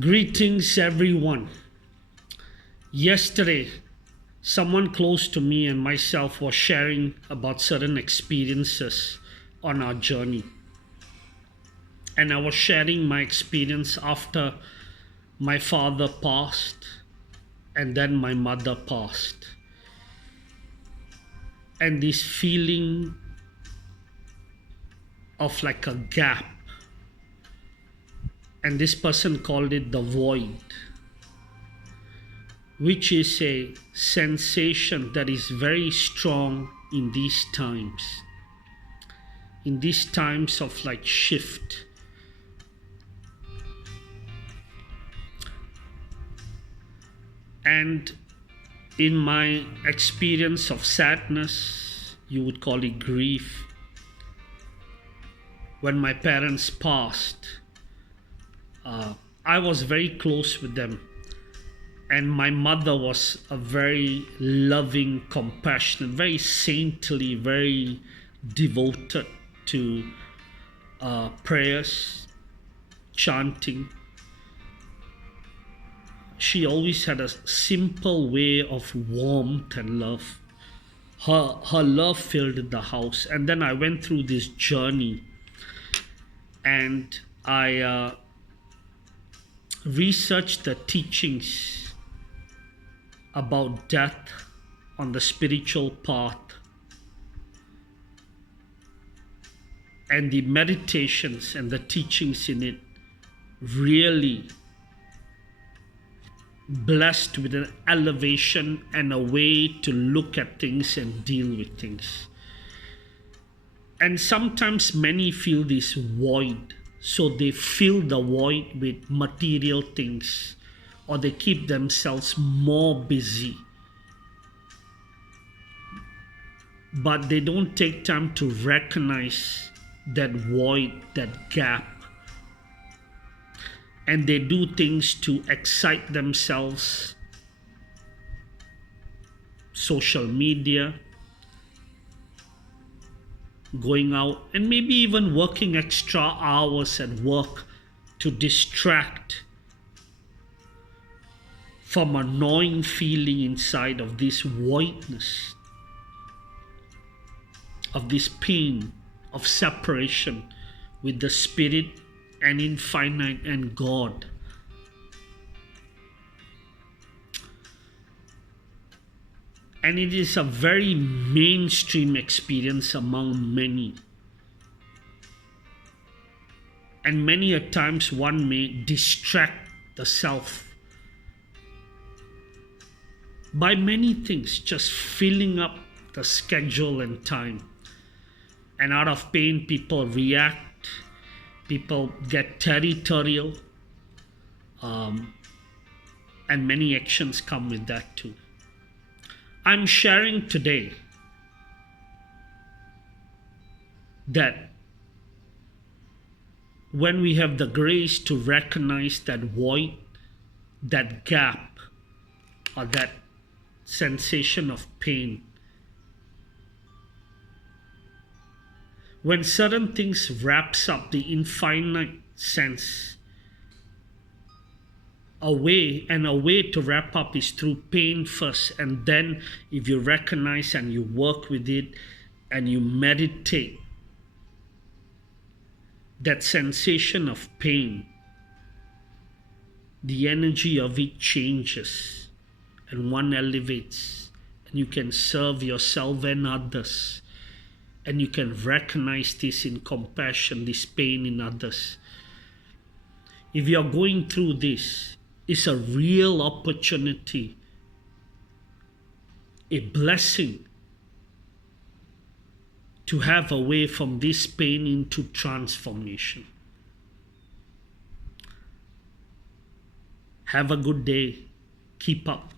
Greetings, everyone. Yesterday, someone close to me and myself was sharing about certain experiences on our journey. And I was sharing my experience after my father passed and then my mother passed. And this feeling of like a gap. And this person called it the void, which is a sensation that is very strong in these times of like shift. And in my experience of sadness, you would call it grief, when my parents passed, I was very close with them. And my mother was a very loving, compassionate, very saintly, very devoted to prayers, chanting. She always had a simple way of warmth and love. Her love filled the house. And then I went through this journey, and I researched the teachings about death on the spiritual path, and the meditations and the teachings in it really blessed with an elevation and a way to look at things and deal with things. And sometimes many feel this void, so they fill the void with material things, or they keep themselves more busy. But they don't take time to recognize that void, that gap. And they do things to excite themselves. Social media, going out, and maybe even working extra hours at work to distract from a gnawing feeling inside of this voidness, of this pain of separation with the spirit and infinite and God. And it is a very mainstream experience among many. And many a times one may distract the self by many things, just filling up the schedule and time. And out of pain, people react, people get territorial, and many actions come with that too. I'm sharing today that when we have the grace to recognize that void, that gap, or that sensation of pain, when certain things wraps up the infinite sense, a way to wrap up is through pain first, and then if you recognize and you work with it and you meditate, that sensation of pain, the energy of it changes and one elevates, and you can serve yourself and others, and you can recognize this in compassion, this pain in others. If you're going through this, it's a real opportunity, a blessing to have a way from this pain into transformation. Have a good day. Keep up.